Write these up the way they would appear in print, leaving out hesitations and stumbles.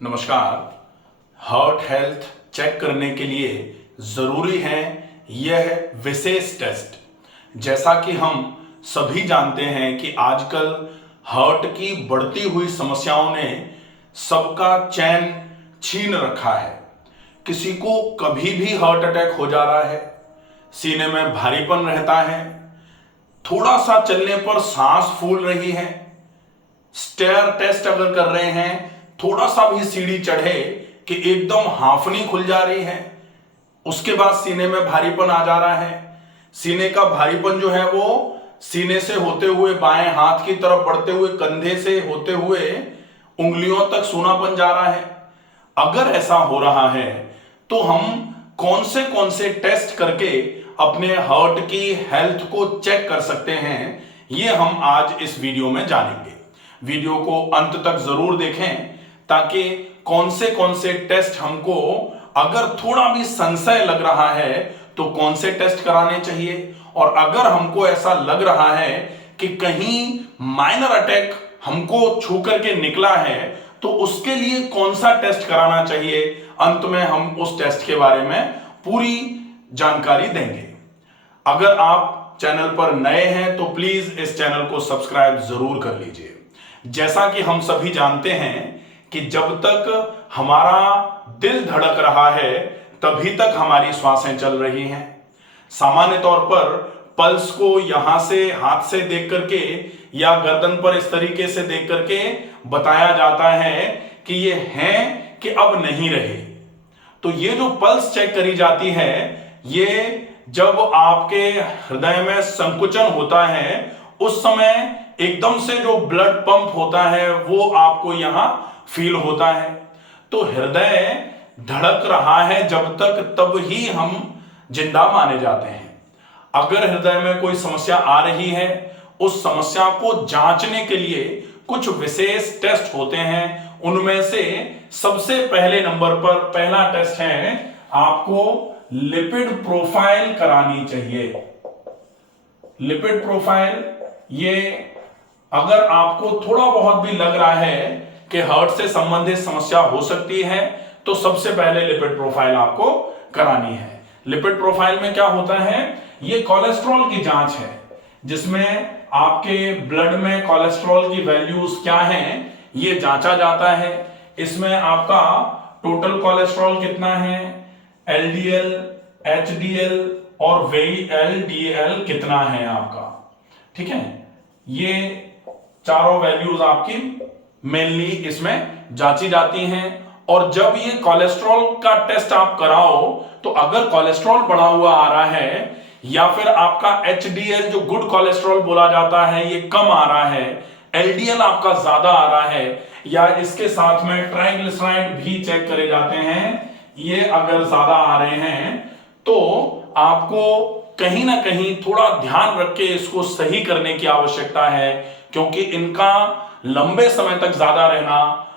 नमस्कार। Heart health check करने के लिए जरूरी है यह विशेष टेस्ट। जैसा कि हम सभी जानते हैं कि आजकल हार्ट की बढ़ती हुई समस्याओं ने सबका चैन छीन रखा है। किसी को कभी भी हार्ट अटैक हो जा रहा है, सीने में भारीपन रहता है, थोड़ा सा चलने पर सांस फूल रही है, स्टेयर टेस्ट अगर कर रहे हैं, थोड़ा सा भी सीढ़ी चढ़े कि एकदम हांफनी खुल जा रही है, उसके बाद सीने में भारीपन आ जा रहा है। सीने का भारीपन जो है वो सीने से होते हुए बाएं हाथ की तरफ बढ़ते हुए कंधे से होते हुए उंगलियों तक सूनापन जा रहा है। अगर ऐसा हो रहा है तो हम कौन से टेस्ट करके अपने हार्ट की हेल्थ को चेक कर सकते हैं, ये हम आज इस वीडियो में जानेंगे। वीडियो को अंत तक जरूर देखें ताकि कौन से टेस्ट हमको, अगर थोड़ा भी संशय लग रहा है तो कौन से टेस्ट कराने चाहिए, और अगर हमको ऐसा लग रहा है कि कहीं माइनर अटैक हमको छू करके निकला है तो उसके लिए कौन सा टेस्ट कराना चाहिए। अंत में हम उस टेस्ट के बारे में पूरी जानकारी देंगे। अगर आप चैनल पर नए हैं तो प्लीज इस चैनल को सब्सक्राइब जरूर कर लीजिए। जैसा कि हम सभी जानते हैं कि जब तक हमारा दिल धड़क रहा है तभी तक हमारी श्वासें चल रही हैं। सामान्य तौर पर पल्स को यहां से हाथ से देख करके या गर्दन पर इस तरीके से देख करके बताया जाता है कि ये हैं कि अब नहीं रहे। तो ये जो पल्स चेक करी जाती है, ये जब आपके हृदय में संकुचन होता है उस समय एकदम से जो ब्लड पंप होता है वो आपको यहां फील होता है। तो हृदय धड़क रहा है जब तक, तब ही हम जिंदा माने जाते हैं। अगर हृदय में कोई समस्या आ रही है, उस समस्या को जांचने के लिए कुछ विशेष टेस्ट होते हैं। उनमें से सबसे पहले नंबर पर पहला टेस्ट है, आपको लिपिड प्रोफाइल करानी चाहिए। लिपिड प्रोफाइल, ये अगर आपको थोड़ा बहुत भी लग रहा है कि हार्ट से संबंधित समस्या हो सकती है तो सबसे पहले लिपिड प्रोफाइल आपको करानी है। लिपिड प्रोफाइल में क्या होता है, ये कोलेस्ट्रॉल की जांच है जिसमें आपके ब्लड में कोलेस्ट्रॉल की वैल्यूज क्या हैं ये जांचा जाता है। इसमें आपका टोटल कोलेस्ट्रॉल कितना है, एलडीएल, एचडीएल और VLDL कितना है आपका, ठीक है। ये चारों वैल्यूज आपकी मेनली इसमें जांची जाती हैं। और जब ये कोलेस्ट्रॉल का टेस्ट आप कराओ तो अगर कोलेस्ट्रॉल बढ़ा हुआ आ रहा है या फिर आपका HDL जो गुड कोलेस्ट्रॉल बोला जाता है ये कम आ रहा है, LDL आपका ज्यादा आ रहा है, या इसके साथ में ट्राइग्लिसराइड भी चेक करे जाते हैं, ये अगर ज्यादा आ रहे हैं तो आपको कहीं ना कहीं थोड़ा ध्यान रख के इसको सही करने की आवश्यकता है, क्योंकि इनका लंबे समय तक ज्यादा रहना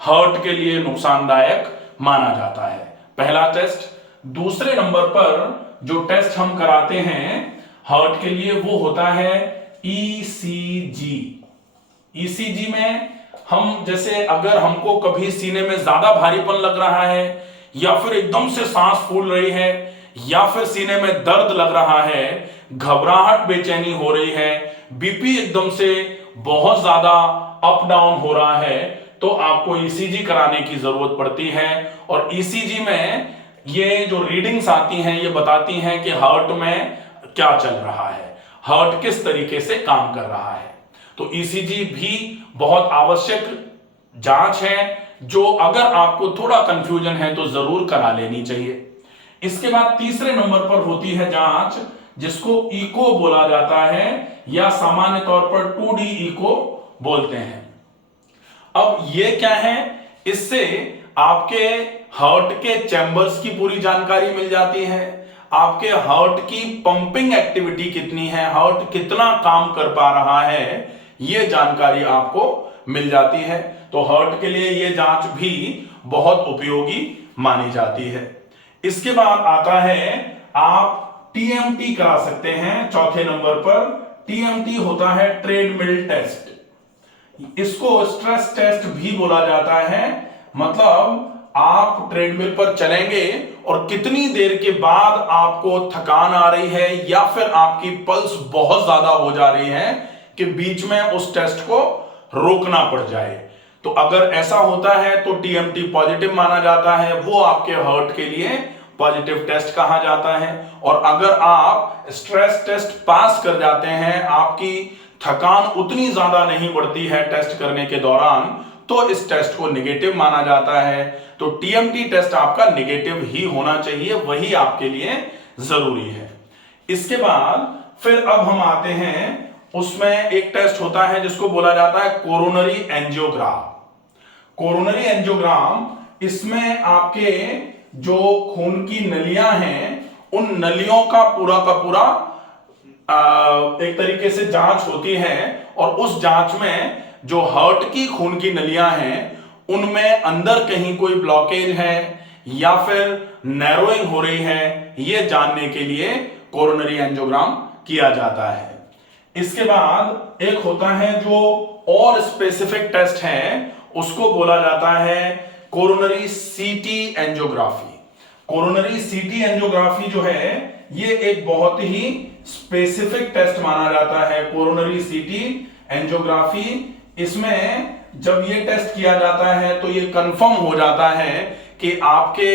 हार्ट के लिए नुकसानदायक माना जाता है। पहला टेस्ट। दूसरे नंबर पर जो टेस्ट हम कराते हैं हार्ट के लिए वो होता है ECG। ECG में हम जैसे अगर हमको कभी सीने में ज्यादा भारीपन लग रहा है या फिर एकदम से सांस फूल रही है या फिर सीने में दर्द लग रहा है, घबराहट बेचैनी हो रही है, बीपी एकदम से बहुत ज्यादा अप डाउन हो रहा है, तो आपको ECG कराने की जरूरत पड़ती है। और ECG में ये जो रीडिंग्स आती हैं ये बताती हैं कि हार्ट में क्या चल रहा है, हार्ट किस तरीके से काम कर रहा है। तो ECG भी बहुत आवश्यक जांच है जो अगर आपको थोड़ा कंफ्यूजन है तो जरूर करा लेनी चाहिए। इसके बाद तीसरे नंबर पर होती है जांच जिसको इको बोला जाता है या सामान्य तौर पर 2D इको बोलते हैं। अब ये क्या है, इससे आपके हार्ट के चैम्बर्स की पूरी जानकारी मिल जाती है, आपके हार्ट की पंपिंग एक्टिविटी कितनी है, हार्ट कितना काम कर पा रहा है, ये जानकारी आपको मिल जाती है। तो हार्ट के लिए ये जांच भी बहुत उपयोगी मानी जाती है। इसके बाद आता है आप TMT करा सकते हैं। चौथे नंबर पर TMT होता है ट्रेडमिल टेस्ट। इसको स्ट्रेस टेस्ट भी बोला जाता है। मतलब आप ट्रेडमिल पर चलेंगे और कितनी देर के बाद आपको थकान आ रही है या फिर आपकी पल्स बहुत ज्यादा हो जा रही है कि बीच में उस टेस्ट को रोकना पड़ जाए। तो अगर ऐसा होता है तो टीएमटी पॉजिटिव माना जाता है, वो आपके हार्ट के लिए पॉजिटिव टेस्ट कहा जाता है। और अगर आप स्ट्रेस टेस्ट पास कर जाते हैं, आपकी थकान उतनी ज्यादा नहीं बढ़ती है टेस्ट करने के दौरान, तो इस टेस्ट को नेगेटिव माना जाता है। तो टीएमटी टेस्ट आपका नेगेटिव ही होना चाहिए, वही आपके लिए जरूरी है। इसके बाद फिर अब हम आते हैं, उसमें एक टेस्ट होता है जिसको बोला जाता है कोरोनरी एंजियोग्राम। कोरोनरी एंजियोग्राम, इसमें आपके जो खून की नलियां हैं, उन नलियों का पूरा एक तरीके से जांच होती है। और उस जांच में जो हार्ट की खून की नलियां हैं, उनमें अंदर कहीं कोई ब्लॉकेज है या फिर नैरोइंग हो रही है, यह जानने के लिए कोरोनरी एंजियोग्राम किया जाता है। इसके बाद एक होता है जो और स्पेसिफिक टेस्ट है, उसको बोला जाता है coronary CT angiography. Coronary CT angiography जो है, ये एक बहुत ही स्पेसिफिक टेस्ट माना जाता है, कोरोनरी सीटी एंजियोग्राफी। इसमें जब ये टेस्ट किया जाता है तो ये कंफर्म हो जाता है कि आपके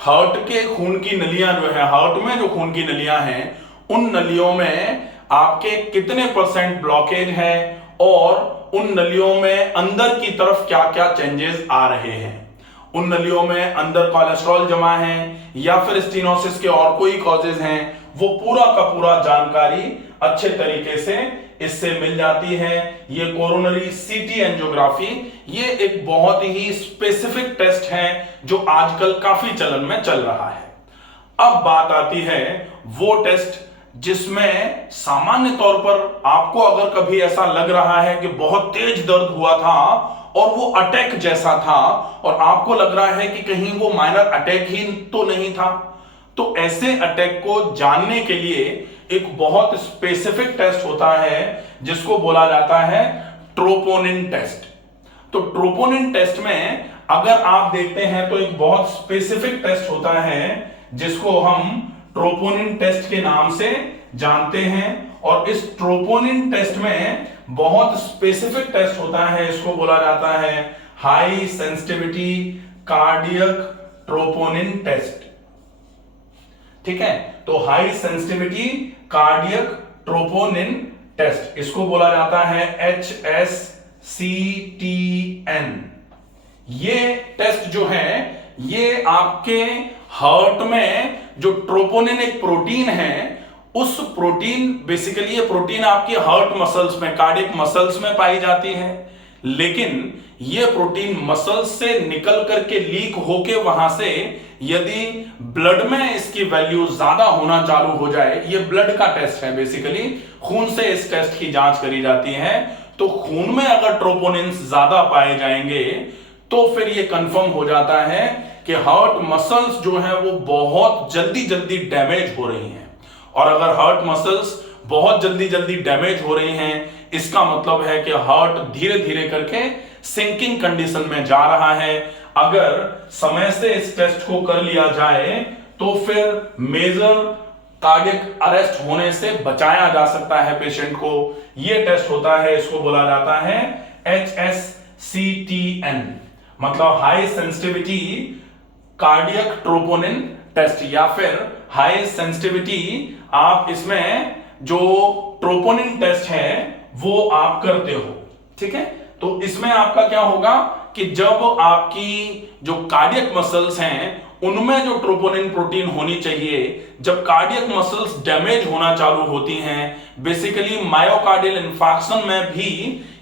हार्ट के खून की नलियां जो है, हार्ट में जो खून की नलियां हैं, उन नलियों में आपके कितने % ब्लॉकेज है और उन नलियों में अंदर की तरफ क्या क्या चेंजेस आ रहे हैं। उन नलियों में अंदर कोलेस्ट्रॉल जमा है या फिर स्टेनोसिस के और कोई कॉजेज हैं, वो पूरा का पूरा जानकारी अच्छे तरीके से इससे मिल जाती है। ये कोरोनरी सीटी एंजियोग्राफी, ये एक बहुत ही स्पेसिफिक टेस्ट है जो आजकल काफी चलन में चल रहा है। अब बात आती है वो टेस्ट जिसमें सामान्य तौर पर आपको अगर कभी ऐसा लग रहा है कि बहुत तेज दर्द हुआ था और वो अटैक जैसा था और आपको लग रहा है कि कहीं वो माइनर अटैक ही तो नहीं था, तो ऐसे अटैक को जानने के लिए एक बहुत स्पेसिफिक टेस्ट होता है जिसको बोला जाता है ट्रोपोनिन टेस्ट। तो ट्रोपोनिन टेस्ट में अगर आप देखते हैं तो एक बहुत स्पेसिफिक टेस्ट होता है जिसको हम ट्रोपोनिन टेस्ट के नाम से जानते हैं। और इस ट्रोपोनिन टेस्ट में बहुत स्पेसिफिक टेस्ट होता है, इसको बोला जाता है high sensitivity cardiac troponin test. ठीक है, तो high sensitivity cardiac troponin test, इसको बोला जाता है HSCTN। ये टेस्ट जो है, ये आपके हार्ट में जो ट्रोपोनिन एक प्रोटीन है, उस प्रोटीन, बेसिकली ये प्रोटीन आपकी हार्ट मसल्स में, कार्डियक मसल्स में पाई जाती है, लेकिन ये प्रोटीन मसल्स से निकल करके लीक होके वहां से यदि ब्लड में इसकी वैल्यू ज्यादा होना चालू हो जाए, ये ब्लड का टेस्ट है, बेसिकली खून से इस टेस्ट की जांच करी जाती है। तो खून में अगर ट्रोपोनिन ज्यादा पाए जाएंगे तो फिर ये कंफर्म हो जाता है कि हार्ट मसल्स जो है वो बहुत जल्दी जल्दी डैमेज हो रही हैं। और अगर हार्ट मसल्स बहुत जल्दी जल्दी डैमेज हो रही हैं, इसका मतलब है कि हार्ट धीरे धीरे करके सिंकिंग कंडीशन में जा रहा है। अगर समय से इस टेस्ट को कर लिया जाए तो फिर मेजर कार्डियक अरेस्ट होने से बचाया जा सकता है पेशेंट को। यह टेस्ट होता है, इसको बोला जाता है HSCTN, मतलब high sensitivity cardiac troponin test, या फिर हाई सेंसिटिविटी आप इसमें जो ट्रोपोनिन टेस्ट है वो आप करते हो। ठीक है, तो इसमें आपका क्या होगा कि जब आपकी जो कार्डियक मसल्स हैं उनमें जो ट्रोपोनिन प्रोटीन होनी चाहिए, जब कार्डियक मसल्स डैमेज होना चालू होती हैं, बेसिकली मायोकार्डियल इंफार्क्शन में भी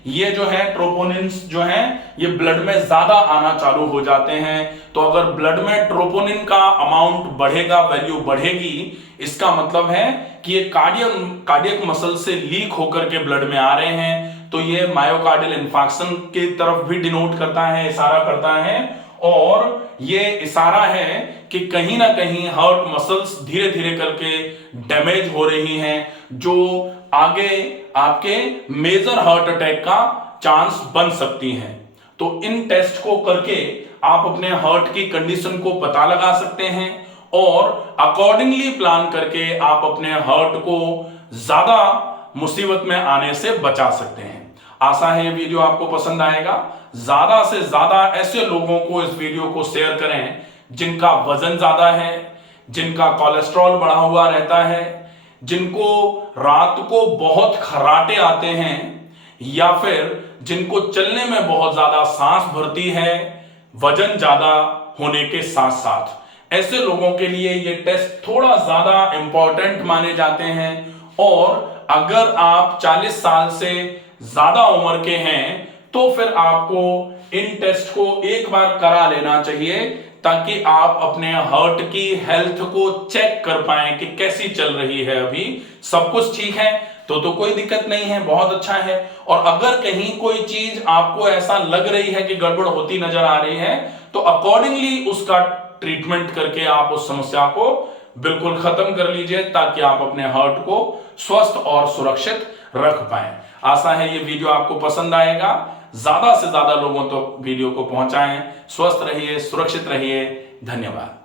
ये जो है ट्रोपोनिन्स जो है ये ब्लड में ज्यादा आना चालू हो जाते हैं। तो अगर ब्लड में ट्रोपोनिन का अमाउंट बढ़ेगा, वैल्यू बढ़ेगी, इसका मतलब है कि ये कार्डियक मसल से लीक होकर के ब्लड में आ रहे हैं, तो ये मायोकार्डियल इंफार्क्शन की तरफ भी डिनोट करता है, इशारा करता है। और ये इशारा है कि कहीं ना कहीं हार्ट मसल्स धीरे धीरे करके डैमेज हो रही हैं, जो आगे आपके मेजर हार्ट अटैक का चांस बन सकती हैं। तो इन टेस्ट को करके आप अपने हार्ट की कंडीशन को पता लगा सकते हैं और अकॉर्डिंगली प्लान करके आप अपने हार्ट को ज्यादा मुसीबत में आने से बचा सकते हैं। आशा है ये वीडियो आपको पसंद आएगा। ज्यादा से ज्यादा ऐसे लोगों को इस वीडियो को शेयर करें जिनका वजन ज्यादा है, जिनका कोलेस्ट्रॉल बढ़ा हुआ रहता है, जिनको रात को बहुत खर्राटे आते हैं या फिर जिनको चलने में बहुत ज्यादा सांस भरती है वजन ज्यादा होने के साथ साथ। ऐसे लोगों के लिए ये टेस्ट थोड़ा ज्यादा इंपॉर्टेंट माने जाते हैं और अगर आप 40 साल से ज्यादा उम्र के हैं तो फिर आपको इन टेस्ट को एक बार करा लेना चाहिए ताकि आप अपने हार्ट की हेल्थ को चेक कर पाएं कि कैसी चल रही है। अभी सब कुछ ठीक है तो कोई दिक्कत नहीं है, बहुत अच्छा है। और अगर कहीं कोई चीज आपको ऐसा लग रही है कि गड़बड़ होती नजर आ रही है तो अकॉर्डिंगली उसका ट्रीटमेंट करके आप उस समस्या को बिल्कुल खत्म कर लीजिए ताकि आप अपने हार्ट को स्वस्थ और सुरक्षित रख पाएं। आशा है ये वीडियो आपको पसंद आएगा। ज्यादा से ज्यादा लोगों तक वीडियो को पहुंचाएं। स्वस्थ रहिए, सुरक्षित रहिए। धन्यवाद।